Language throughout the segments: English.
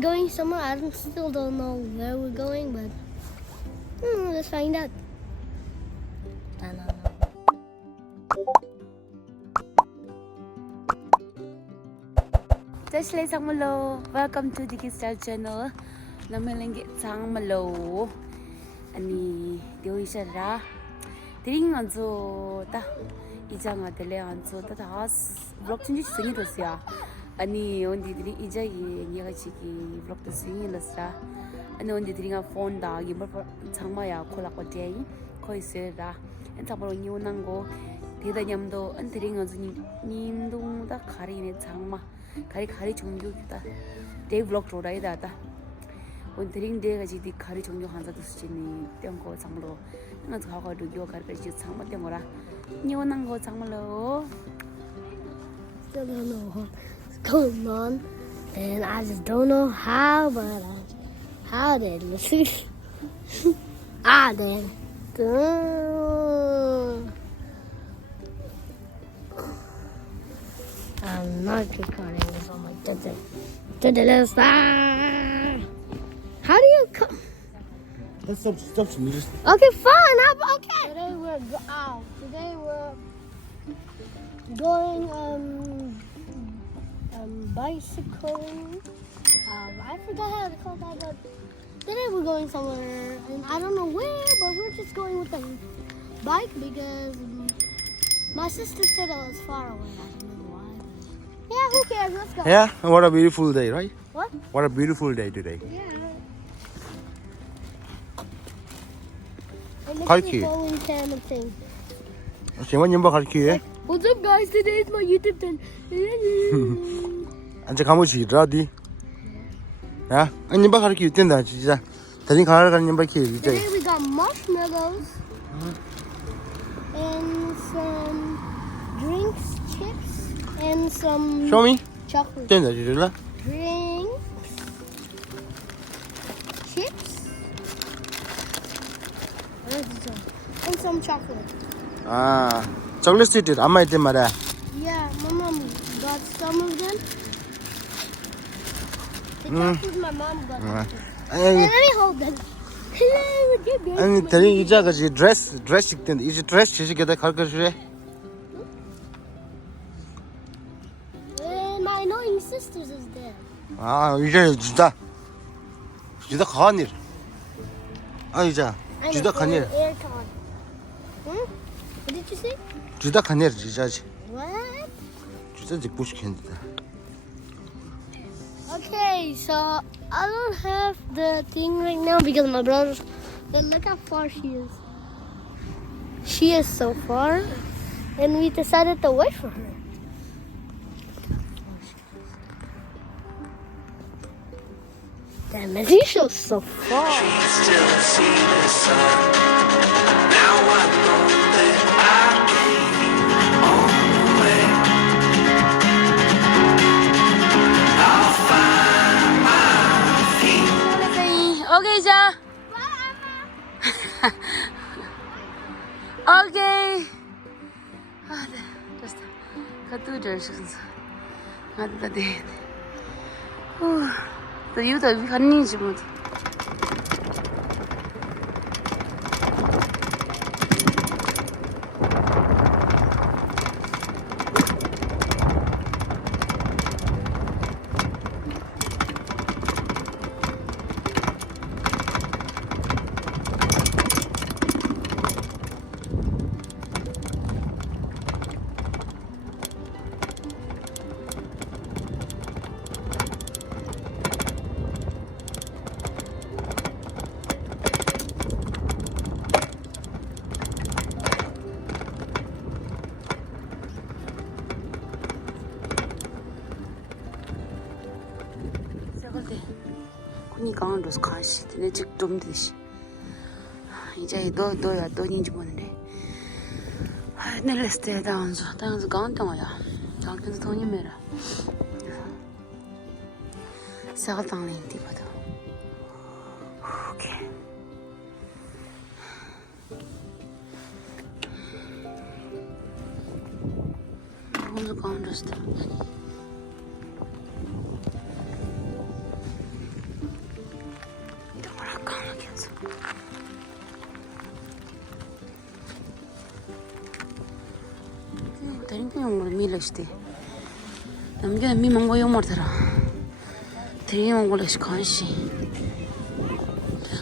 we're going somewhere. I still don't know where we're going, but let's find out. Just like Malo. Welcome to the Kistar channel. Namalangi Sang Malo. Ani Dioishara. Ding on so ta IJA Dele on so that has vlog to sing it. Ani on the IJA Yachiki vlog to sing in the star. And on the thing of phone dog, you Tangmaya Kolakotay, Koisera, and Taboro Yunango, Tida Yamdo, and Tring on Nindo, the Karin Tangma, Kari Chungu, they vlogged Roda data. When Tring de Gadi Kari Chungu Hansa to Stini, Tango Samlo, and how do you carpet Sama Tamora, Yunango Samalo? Still don't know what's going on, and I just don't know how, but how did let's see? Then. I'm not recording this on my to-do list. How do you come? Let's stop me. Just Okay, fine. Okay. Today we're going bicycling. I forgot how to call that, but today we're going somewhere, and I don't know where, but we're just going with the bike because my sister said it was far away. I don't know why. Yeah, who cares? Let's go. yeah. What a beautiful day, right? What? What a beautiful day today. Yeah. And Hi, this is kid. a bowling can of thing. Siapa nyembah kaki? What's up, guys? Today is my YouTube channel. Anjir kamu sih radi. Ya, nyembah kaki itu dah cica. Tadi kalau kan nyembah kaki itu. Today we got marshmallows and some drinks, chips, and some Show me. chocolate. 真的就是了。 Drinks, chips, and some chocolate. Ah, chocolate sweet itu, amma itu mana? Yeah, my mom got some of them. The chocolates my mom got. Hey, let me hold them. 아니 tadi 이자 그 dress 식된 이제 dress 시식에다 갈 것이래. And my annoying sisters is there. 아 이제 주다 가니. 아 이자 주다 가니. Aircon. What did you say? 주다 가니 이자지. What? 주다 직 부시켰는데. Okay, so I don't have the thing right now because my brother's. But look how far she is. She is so far, and we decided to wait for her. Damn it, she's so far. Still see the sun. Now I know that I gave you all the way. I'll find my feet. Okay, Ja. Okay. Ah, just got two directions. Not the day. The youth are funny, Jimmy. 군이가 로스 가시 내 직좀 되시 이제 너야 너인지 모르네 넬레스테 다운서 강동이야 장ken스 돈이 메라 사가당리 디바도 오케이 오늘 강조스다 미력시대. 남겨는 미망고 요모더라. 드리는 걸레시 간시.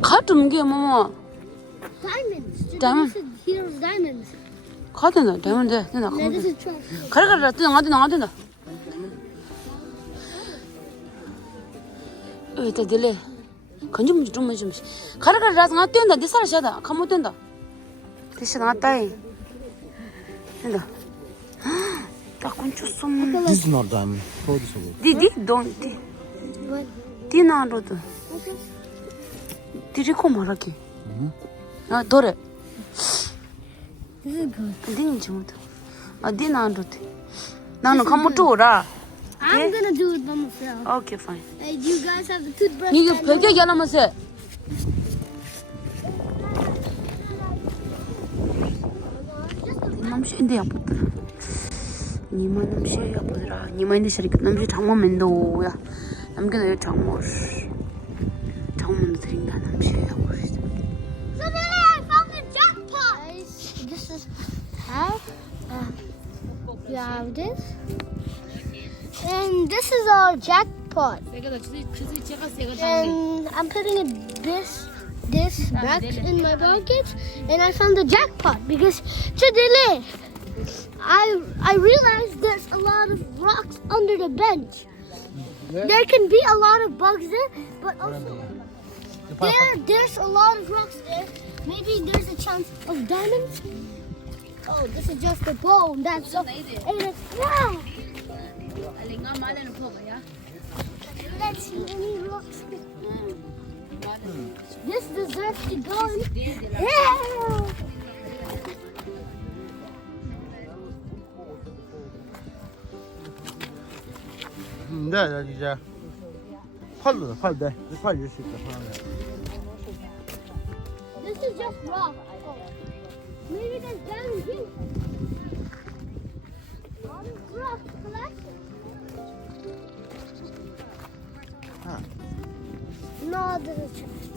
가tum 게 뭐뭐. Diamonds. Diamond? This is here's diamonds. 가든다. 되는데. 내가 No, this is trash. 가라가라. 뜨나. 여기다 들래. 건좀 좀. 가라가라. 나 뛴다. 네 살아셔다. 가못 된다. 대신 나타이. 된다. 딱 훔쳤어. This is not diamond. Throw this away. 디디 don't. What? 디나로도. Okay. 디리코 말하기. 아, 도래. This is good. 디님 지금도. 아, 디나로도. 나는 가못 줘라. I'm gonna do it by myself. 오케이, fine. Hey, do you guys have the toothbrush? 이게 that 베개 하나면서. 남시 인데 야쁘더라. 니만 남시 야쁘더라. 니만 인데 시리게 남시 장모 맨도야. 남겨도 여 장모. 장모도 드린다 남시 야쁘시. So then I found the jackpot. Guys, this is how you have this, and this is our jackpot. And I'm putting this back in my pocket, and I found the jackpot because today I realized there's a lot of rocks under the bench. There can be a lot of bugs there, but also there's a lot of rocks there. Maybe there's a chance of diamonds. Oh, this is just a bone. That's all. Wow. Let's see any rocks. This deserves to go in hell. 네, 이제 팔 돼. 팔 줄 수 있다. This is just rock. Oh. Maybe there's diamonds here. All this rock collection. No, this is trash.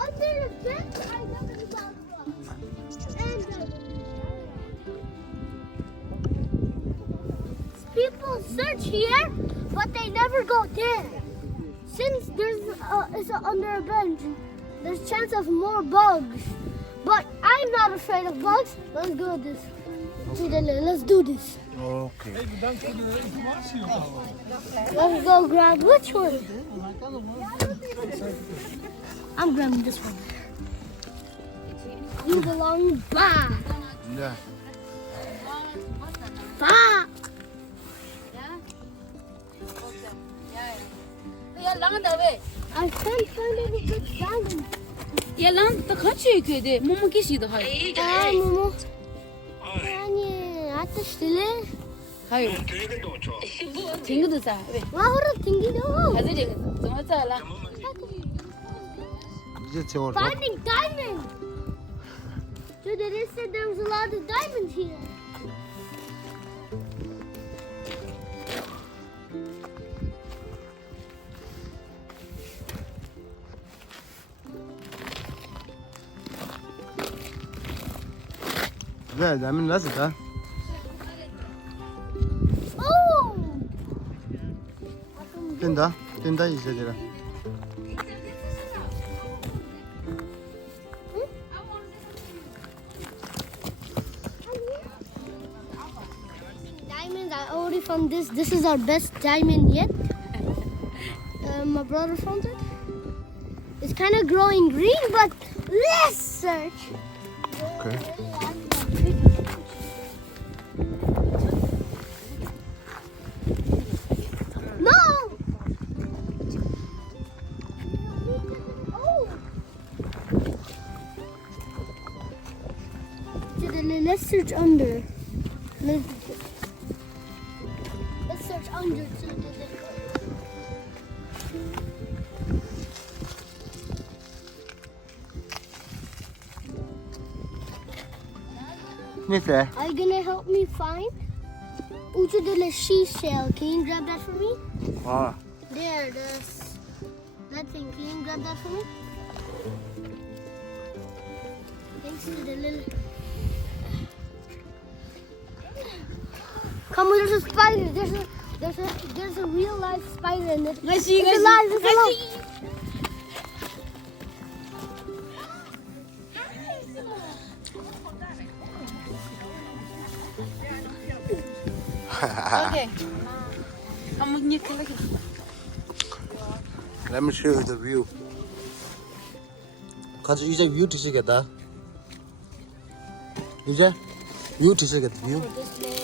Under the bench, I know there's a lot of rocks. And people search here, but they never go there. Since it's under a bench, there's a chance of more bugs. But I'm not afraid of bugs. Let's go this. Let's do this. Okay. Let's go grab which one? I'm grabbing this one. You belong back. 네. Back. 야, 랑한다 왜? I can't find any good diamonds. 야, 랑도 같이 해야 돼. 뭐뭐 계시도 하이. 아, 뭐뭐. 아니, 아저씨래. 하이. 쟁거도 사. 왜? 와, 호라 튕기도. 가지리 정말 싸라. 이제 재워라. Finding diamonds. So they said there was a lot of diamonds here. 네, 라면 났을까? Oh! 된다 이제 되라. Diamonds, I already found this. This is our best diamond yet. My brother found it. It's kind of growing green, but let's search. Okay. No! Oh! Let's search under. Let's search under. Nisse. Are you gonna help me find? Ucha de la shell. Can you grab that for me? 아, There, that thing. Can you grab that for me? Thanks to the little. Come, there's a spider. There's a real life spider in it. Let's see. It's alive. It's alive. Okay. Kamu nyekil lagi. Let me show you the view. 같이 이제 뷰 드시겠다. 이제 뷰 드시겠다. 뷰.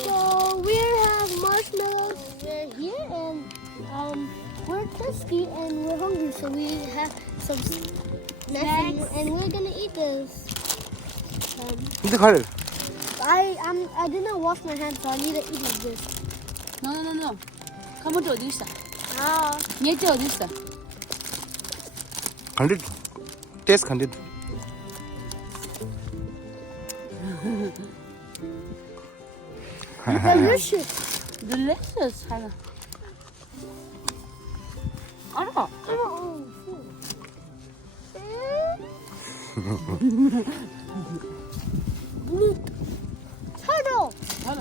So we have marshmallows here, and we're thirsty and we're hungry, so we have some snacks, and we're gonna eat this. 근데 갈. I didn't wash my hands, so I need to eat like this. No. Kamu tu 어디 있어? Ah. 얘 어디 있어? 간디. 테스트 간디. Delicious. Delicious. 하나. 알아. Oh, Blue. Turtle. 하나.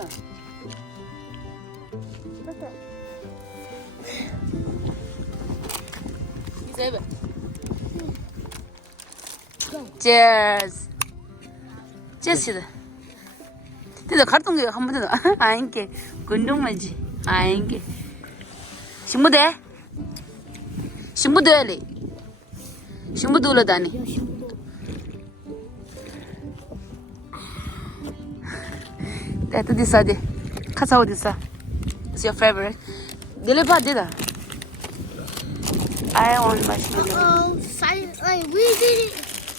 세븐. Cheers. Cheers. 근데 갈등게 한 번도 아닌게 근동만지 아닌게 신부대 신부대리 신부들다니 That this side Kasa this It's your favorite Deliver did I want marshmallow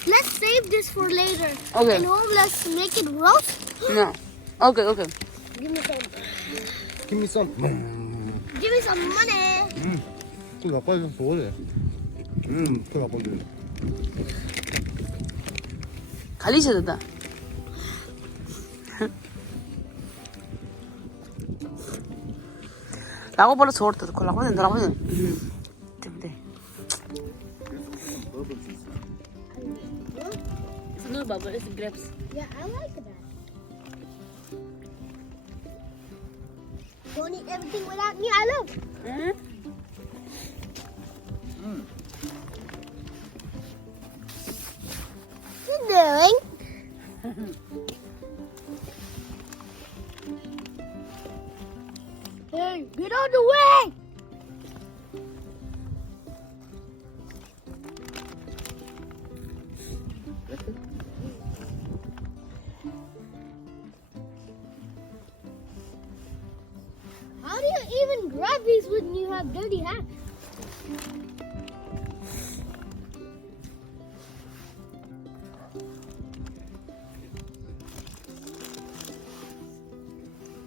Let's save this for later. Okay. And home, let's make it roast. No Okay Give me some. Give me some. Give me some money. 그 아빠가 좋아해. 그 아빠들. 갈리셔다 라고 벌어 좋았다 라고 근데 It's not bubble, it's grapes. Yeah, I like that. Don't eat everything without me. I love. What you doing? Hey, get out of the way! How do you even grab these when you have dirty hands?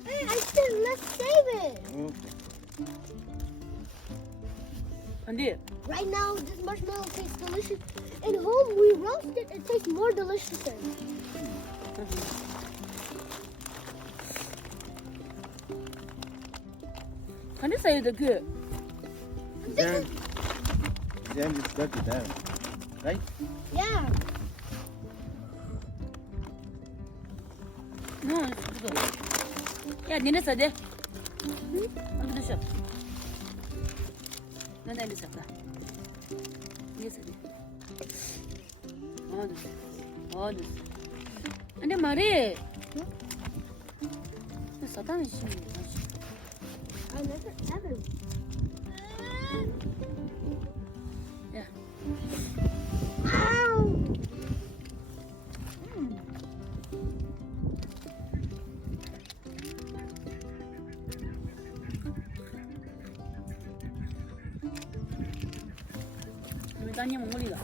Hey, I said let's save it. 근데 Right now, this marshmallow tastes delicious. At home, we roast it. It tastes more delicious. 근데 사이드 그 Then it's dirty there, right? Yeah. No, 야, 니네 사대. 안 드셔. 난 안 드셨다. 니네 사대. 어디? 근데 말해. 사단이 심. I never ever. 야. Ow! 왜 단이 먹물이가?